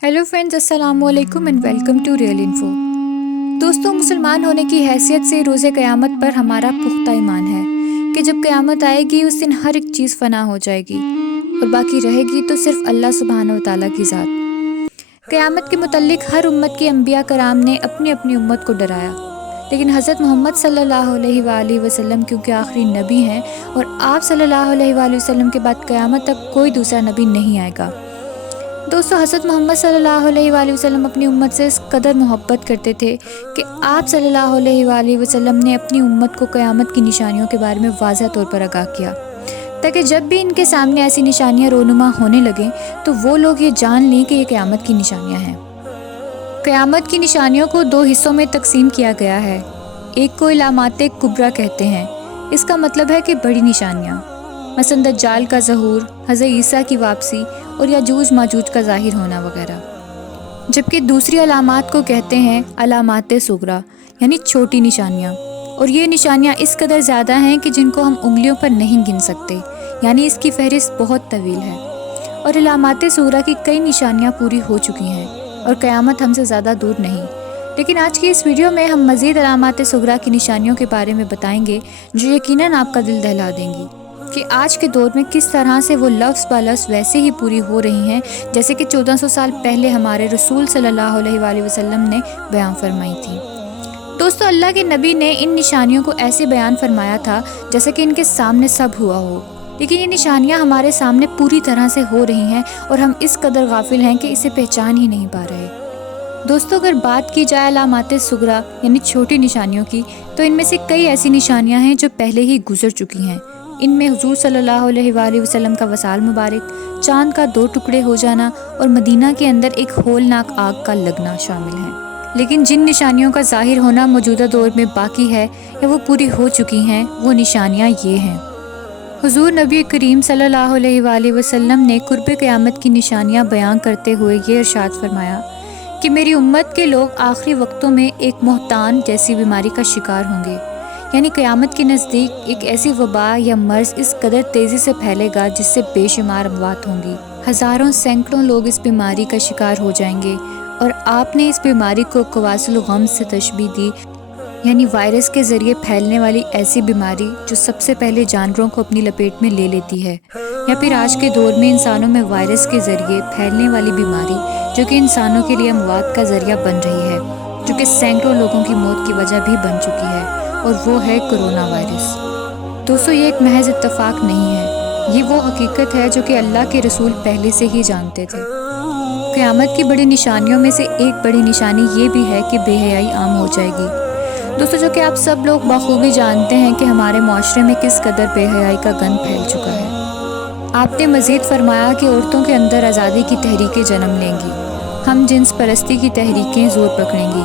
Hello friends, अस्सलाम वालेकुम and welcome to real info. दोस्तों, मुसलमान होने की हैसियत से रोज़े क़यामत पर हमारा पुख्ता ईमान है कि जब क़यामत आएगी उस दिन हर एक चीज़ फ़ना हो जाएगी और बाकी रहेगी तो सिर्फ अल्लाह सुब्हानहू व तआला की ज़ात। क़यामत के मुतल्लिक हर उम्मत के अंबिया कराम ने अपनी अपनी उम्मत को डराया, लेकिन हज़रत मोहम्मद सल्लल्लाहु अलैहि वसल्लम क्योंकि आखिरी नबी हैं और आप सल्लल्लाहु अलैहि वसल्लम के बाद क़यामत तक कोई दूसरा नबी नहीं आएगा। दोस्तों, हज़रत मोहम्मद सल्लल्लाहु अलैहि वसल्लम अपनी उम्मत से इस कदर मोहब्बत करते थे कि आप सल्लल्लाहु अलैहि वसल्लम ने अपनी उम्मत को क़यामत की निशानियों के बारे में वाज़ह तौर पर आगाह किया, ताकि जब भी इनके सामने ऐसी निशानियां रोनुमा होने लगें तो वो लोग ये जान लें कि ये क़यामत की निशानियां हैं। क़यामत की निशानियों को दो हिस्सों में तकसीम किया गया है। एक को इलामाते कुबरा कहते हैं। इसका मतलब है कि बड़ी निशानियाँ, मसलन दज्जाल का ज़हूर, हज़रत ईसा की वापसी और याजूज माजूज का ज़ाहिर होना वगैरह। जबकि दूसरी अलामात को कहते हैं अलामाते सुगरा, यानी छोटी निशानियाँ, और ये निशानियाँ इस कदर ज़्यादा हैं कि जिनको हम उंगलियों पर नहीं गिन सकते, यानी इसकी फहरिस्त बहुत तवील है। और अलामाते सुगरा की कई निशानियाँ पूरी हो चुकी हैं और क़यामत हमसे ज़्यादा दूर नहीं। लेकिन आज की इस वीडियो में हम मज़ीद अलामाते सुगरा की निशानियों के बारे में बताएंगे जो यकीनन आपका दिल दहला देंगी कि आज के दौर में किस तरह से वो लफ्ज़ ब लफ्ज़ वैसे ही पूरी हो रही हैं जैसे कि 1400 साल पहले हमारे रसूल सल्लल्लाहु अलैहि वसल्लम ने बयान फरमाई थी। दोस्तों, अल्लाह के नबी ने इन निशानियों को ऐसे बयान फरमाया था जैसे कि इनके सामने सब हुआ हो, लेकिन ये निशानियाँ हमारे सामने पूरी तरह से हो रही हैं और हम इस कदर गाफिल हैं कि इसे पहचान ही नहीं पा रहे। दोस्तों, अगर बात की जाए अलामाते सुगरा यानी छोटी निशानियों की, तो इनमें से कई ऐसी निशानियाँ हैं जो पहले ही गुजर चुकी हैं। इनमें हुजूर सल्लल्लाहु अलैहि वसल्लम का वसाल मुबारक, चाँद का 2 टुकड़े हो जाना और मदीना के अंदर एक होलनाक आग का लगना शामिल है। लेकिन जिन निशानियों का ज़ाहिर होना मौजूदा दौर में बाकी है या वो पूरी हो चुकी हैं, वो निशानियाँ ये हैं। हुजूर नबी करीम सल्लल्लाहु अलैहि वसल्लम ने कुर्ब क़यामत की निशानियाँ बयान करते हुए ये इरशाद फरमाया कि मेरी उम्मत के लोग आखिरी वक्तों में एक मुहतान जैसी बीमारी का शिकार होंगे, यानी क़यामत के नज़दीक एक ऐसी वबा या मर्ज़ इस कदर तेज़ी से फैलेगा जिससे बेशुमार अमवात होंगी। हज़ारों सैकड़ों लोग इस बीमारी का शिकार हो जाएंगे और आपने इस बीमारी को कवासुल गम से तशबीह दी, यानी वायरस के ज़रिए फैलने वाली ऐसी बीमारी जो सबसे पहले जानवरों को अपनी लपेट में ले लेती है, या फिर आज के दौर में इंसानों में वायरस के ज़रिए फैलने वाली बीमारी जो कि इंसानों के लिए अमवात का ज़रिया बन रही है, जो कि सैकड़ों लोगों की मौत की वजह भी बन चुकी है, और वो है कोरोना वायरस। दोस्तों, ये एक महज इत्तफाक नहीं है, ये वो हकीकत है जो कि अल्लाह के रसूल पहले से ही जानते थे। क़यामत की बड़ी निशानियों में से एक बड़ी निशानी ये भी है कि बेहयाई आम हो जाएगी। दोस्तों, जो कि आप सब लोग बखूबी जानते हैं कि हमारे माशरे में किस कदर बेहयाई का गंद फैल चुका है। आपने मज़ीद फरमाया कि औरतों के अंदर आज़ादी की तहरीकें जन्म लेंगी, हम जिन्स परस्ती की तहरीकें ज़ोर पकड़ेंगी,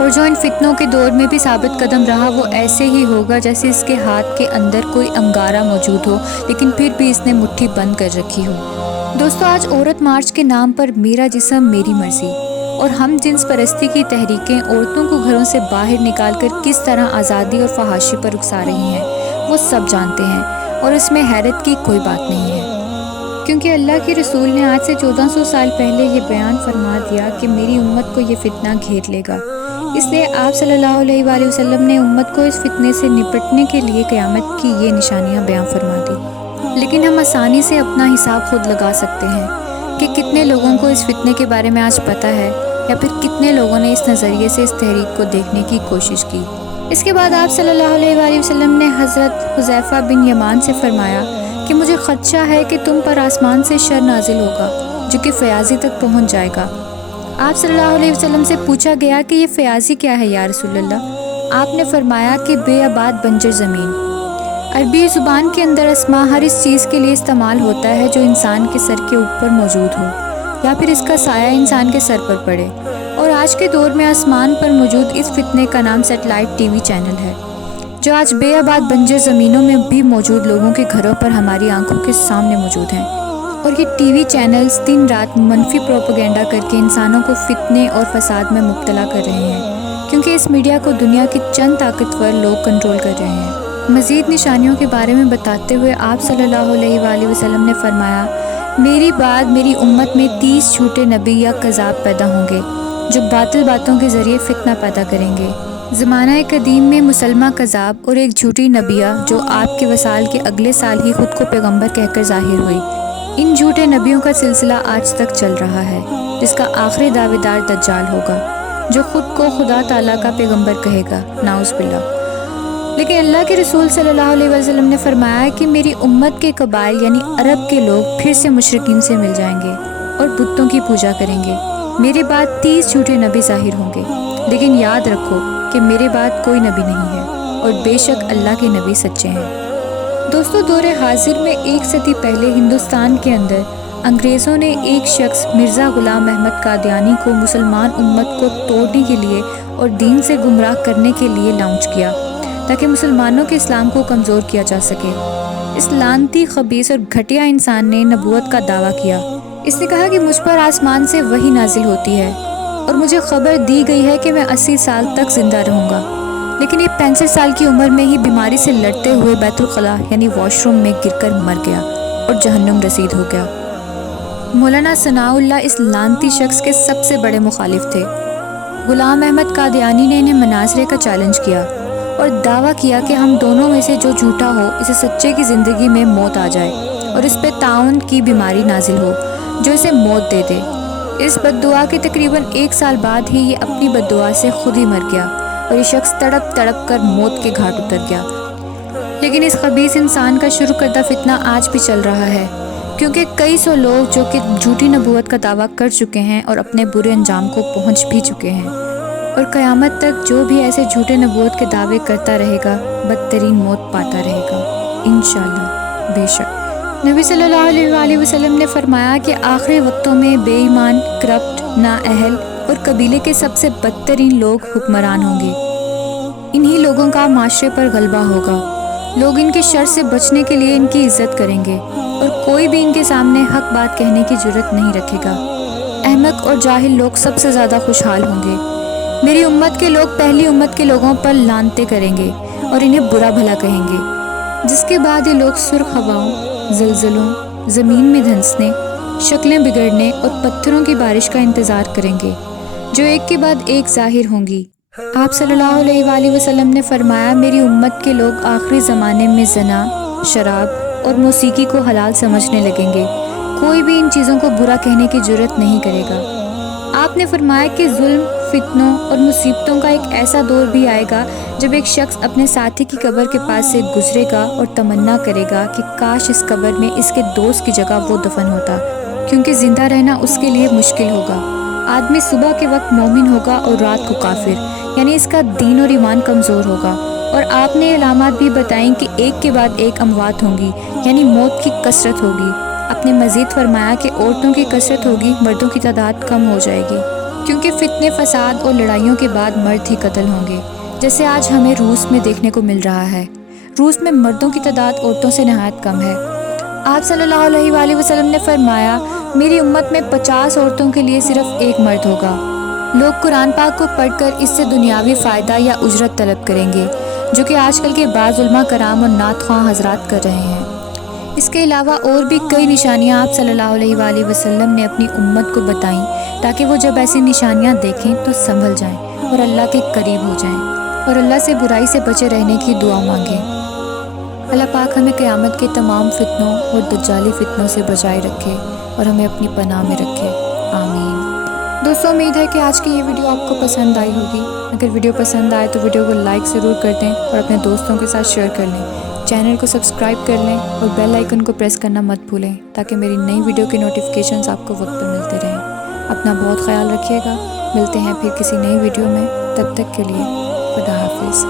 और जो इन फितनों के दौर में भी साबित कदम रहा वो ऐसे ही होगा जैसे इसके हाथ के अंदर कोई अंगारा मौजूद हो, लेकिन फिर भी इसने मुट्ठी बंद कर रखी हो। दोस्तों, आज औरत मार्च के नाम पर मेरा जिस्म मेरी मर्ज़ी और हम जिन्स परस्ती की तहरीकें औरतों को घरों से बाहर निकाल कर किस तरह आज़ादी और फहाशी पर उकसा रही हैं, वो सब जानते हैं, और इसमें हैरत की कोई बात नहीं है, क्योंकि अल्लाह के रसूल ने आज से 1400 साल पहले ये बयान फरमा दिया कि मेरी उम्मत को ये फितना घेर लेगा। इसलिए आप सल्लल्लाहु अलैहि वसल्लम ने उम्मत को इस फितने से निपटने के लिए क़यामत की ये निशानियाँ बयान फरमा दी। लेकिन हम आसानी से अपना हिसाब खुद लगा सकते हैं कि कितने लोगों को इस फितने के बारे में आज पता है, या फिर कितने लोगों ने इस नज़रिए से इस तहरीक को देखने की कोशिश की। इसके बाद आप सल्लल्लाहु अलैहि वसल्लम ने हज़रत हुज़ैफ़ा बिन यमान से फरमाया कि मुझे ख़दशा है कि तुम पर आसमान से शर नाजिल होगा जो कि फ़याज़ी तक पहुँच जाएगा। आप सल्लल्लाहु अलैहि वसल्लम से पूछा गया कि ये फ़याज़ी क्या है या रसूलल्लाह? आपने फरमाया कि बेआबाद बंजर ज़मीन। अरबी ज़ुबान के अंदर अस्मा हर इस चीज़ के लिए इस्तेमाल होता है जो इंसान के सर के ऊपर मौजूद हो या फिर इसका साया इंसान के सर पर पड़े, और आज के दौर में आसमान पर मौजूद इस फितने का नाम सेटेलाइट टीवी चैनल है, जो आज बेआबाद बंजर ज़मीनों में भी मौजूद लोगों के घरों पर हमारी आंखों के सामने मौजूद हैं। और ये टीवी चैनल्स दिन रात मनफी प्रोपेगेंडा करके इंसानों को फितने और फसाद में मुब्तला कर रहे हैं, क्योंकि इस मीडिया को दुनिया के चंद ताकतवर लोग कंट्रोल कर रहे हैं। मज़ीद निशानियों के बारे में बताते हुए आप सल्लल्लाहु अलैहि वसल्लम ने फरमाया میری بعد میری امت میں 30 جھوٹے نبی یا کذاب پیدا ہوں گے جو باطل باتوں کے ذریعے فتنہ پیدا کریں گے۔ زمانہ قدیم میں مسلمہ کذاب اور ایک جھوٹی نبیہ جو آپ کے وصال کے اگلے سال ہی خود کو پیغمبر کہہ کر ظاہر ہوئی۔ ان جھوٹے نبیوں کا سلسلہ آج تک چل رہا ہے، جس کا آخری دعوے دار دجال ہوگا جو خود کو خدا تعالیٰ کا پیغمبر کہے گا، نعوذ باللہ۔ لیکن اللہ کے رسول صلی اللہ علیہ وسلم نے فرمایا کہ میری امت کے قبائل یعنی عرب کے لوگ پھر سے مشرکین سے مل جائیں گے اور بتوں کی پوجا کریں گے۔ میرے بعد 30 جھوٹے نبی ظاہر ہوں گے، لیکن یاد رکھو کہ میرے بعد کوئی نبی نہیں ہے اور بے شک اللہ کے نبی سچے ہیں۔ دوستو، دور حاضر میں 1 صدی پہلے ہندوستان کے اندر انگریزوں نے ایک شخص مرزا غلام احمد قادیانی کو مسلمان امت کو توڑنے کے لیے اور دین سے گمراہ کرنے کے لیے لانچ کیا تاکہ مسلمانوں کے اسلام کو کمزور کیا جا سکے۔ اس لعنتی، خبیث اور گھٹیا انسان نے نبوت کا دعویٰ کیا۔ اس نے کہا کہ مجھ پر آسمان سے وحی نازل ہوتی ہے اور مجھے خبر دی گئی ہے کہ میں 80 سال تک زندہ رہوں گا، لیکن یہ 65 سال کی عمر میں ہی بیماری سے لڑتے ہوئے بیت الخلاء یعنی واش روم میں گر کر مر گیا اور جہنم رسید ہو گیا۔ مولانا ثناء اللہ اس لعنتی شخص کے سب سے بڑے مخالف تھے۔ غلام احمد قادیانی نے انہیں مناظرے کا چیلنج کیا اور دعویٰ کیا کہ ہم دونوں میں سے جو جھوٹا ہو اسے سچے کی زندگی میں موت آ جائے اور اس پہ طاعون کی بیماری نازل ہو جو اسے موت دے دے۔ اس بد دعا کے تقریباً 1 سال بعد ہی یہ اپنی بد دعا سے خود ہی مر گیا اور یہ شخص تڑپ تڑپ کر موت کے گھاٹ اتر گیا۔ لیکن اس خبیث انسان کا شروع کردہ فتنہ آج بھی چل رہا ہے، کیونکہ کئی سو لوگ جو کہ جھوٹی نبوت کا دعویٰ کر چکے ہیں اور اپنے برے انجام کو پہنچ بھی چکے ہیں، اور قیامت تک جو بھی ایسے جھوٹے نبوت کے دعوے کرتا رہے گا بدترین موت پاتا رہے گا انشاءاللہ۔ بے شک نبی صلی اللہ علیہ وآلہ وسلم نے فرمایا کہ آخری وقتوں میں بے ایمان، کرپٹ، نااہل اور قبیلے کے سب سے بدترین لوگ حکمران ہوں گے۔ انہی لوگوں کا معاشرے پر غلبہ ہوگا۔ لوگ ان کے شر سے بچنے کے لیے ان کی عزت کریں گے اور کوئی بھی ان کے سامنے حق بات کہنے کی جرت نہیں رکھے گا۔ احمق اور جاہل لوگ سب سے زیادہ خوشحال ہوں گے۔ میری امت کے لوگ پہلی امت کے لوگوں پر لعنتیں کریں گے اور انہیں برا بھلا کہیں گے، جس کے بعد یہ لوگ سرخ ہواؤں، زلزلوں، زمین میں دھنسنے، شکلیں بگڑنے اور پتھروں کی بارش کا انتظار کریں گے جو ایک کے بعد ایک ظاہر ہوں گی۔ آپ صلی اللہ علیہ وآلہ وسلم نے فرمایا میری امت کے لوگ آخری زمانے میں زنا، شراب اور موسیقی کو حلال سمجھنے لگیں گے۔ کوئی بھی ان چیزوں کو برا کہنے کی جرت نہیں کرے گا۔ آپ نے فرمایا کہ ظلم، فتنوں اور مصیبتوں کا ایک ایسا دور بھی آئے گا جب ایک شخص اپنے ساتھی کی قبر کے پاس سے گزرے گا اور تمنا کرے گا کہ کاش اس قبر میں اس کے دوست کی جگہ وہ دفن ہوتا، کیونکہ زندہ رہنا اس کے لیے مشکل ہوگا۔ آدمی صبح کے وقت مومن ہوگا اور رات کو کافر، یعنی اس کا دین اور ایمان کمزور ہوگا۔ اور آپ نے علامات بھی بتائیں کہ ایک کے بعد ایک اموات ہوں گی، یعنی موت کی کثرت ہوگی۔ آپ نے مزید فرمایا کہ عورتوں کی کثرت ہوگی، مردوں کی تعداد کم ہو جائے گی، کیونکہ فتنے، فساد اور لڑائیوں کے بعد مرد ہی قتل ہوں گے، جیسے آج ہمیں روس میں دیکھنے کو مل رہا ہے۔ روس میں مردوں کی تعداد عورتوں سے نہایت کم ہے۔ آپ صلی اللہ علیہ وآلہ وسلم نے فرمایا میری امت میں 50 عورتوں کے لیے صرف ایک مرد ہوگا۔ لوگ قرآن پاک کو پڑھ کر اس سے دنیاوی فائدہ یا اجرت طلب کریں گے، جو کہ آج کل کے بعض علماء کرام اور نعت خواں حضرات کر رہے ہیں۔ اس کے علاوہ اور بھی کئی نشانیاں آپ صلی اللہ علیہ وآلہ وسلم نے اپنی امت کو بتائیں تاکہ وہ جب ایسی نشانیاں دیکھیں تو سنبھل جائیں اور اللہ کے قریب ہو جائیں اور اللہ سے برائی سے بچے رہنے کی دعا مانگیں۔ اللہ پاک ہمیں قیامت کے تمام فتنوں اور دجالی فتنوں سے بچائے رکھے اور ہمیں اپنی پناہ میں رکھے، آمین۔ دوستو، امید ہے کہ آج کی یہ ویڈیو آپ کو پسند آئی ہوگی۔ اگر ویڈیو پسند آئے تو ویڈیو کو لائک ضرور کر دیں اور اپنے دوستوں کے ساتھ شیئر کر لیں۔ چینل کو سبسکرائب کر لیں اور بیل آئیکن کو پریس کرنا مت بھولیں تاکہ میری نئی ویڈیو کے نوٹیفیکیشنز آپ کو وقت پر ملتے رہیں۔ اپنا بہت خیال رکھیے گا۔ ملتے ہیں پھر کسی نئی ویڈیو میں، تب تک کے لیے خدا حافظ۔